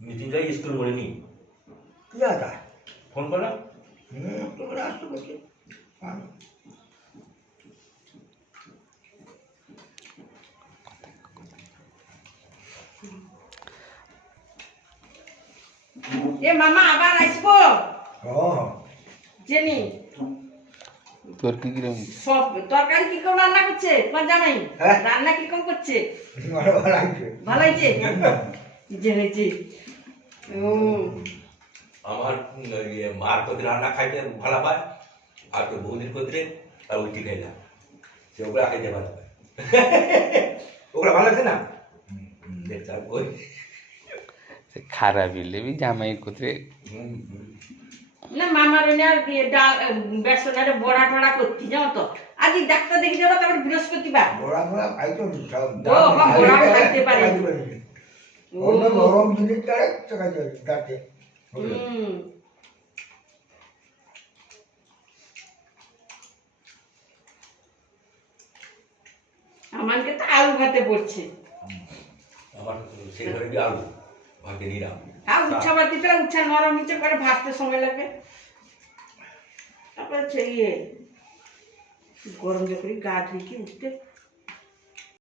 মিটিংটাই school বলিনি কি আছে ফোন করলাম তোমরা আসতে বলছি এ মামা আবার আসবো জেনি তোর কি কিরম সব তরকারি কি কোন রান্না করছে তোমার জামাই হ্যাঁ? রান্না কি কোন করছে ভালো লাগছে ভালো হয়েছে যে হয়েছে আমার মার কত রান্না খাইতে ভালো পায় আর তোর বৌদির কতরে আর উঠি খাইলাম সে ওগুলা খাইতে ভালো পায় ওগুলা ভালো লাগছে না দেখতাম ওই খারাপ হইলে জামাই কোথায় না মামার এনে আর ডাল বেসনের বড়া টড়া করতি জানো তো আজ ডাক্তার দেখে যাবো তারপর বৃহস্পতিবার বড়া বড়া খাইতো সব ও আমার বড়া খাইতে পারে অন্য গরম জিনিস করে খাইতে ডাকে আমাকে তো আলু ভাতে পড়ছে আমার সেই ঘরে গিয়ে আলু ভাতে নিলাম আর উচ্ছা বাতিটা উচ্ছা নরম নিচে করে ভাজতে সময় লাগবে তারপরে ইয়ে গরম যে করি গা ধুই কি উঠতে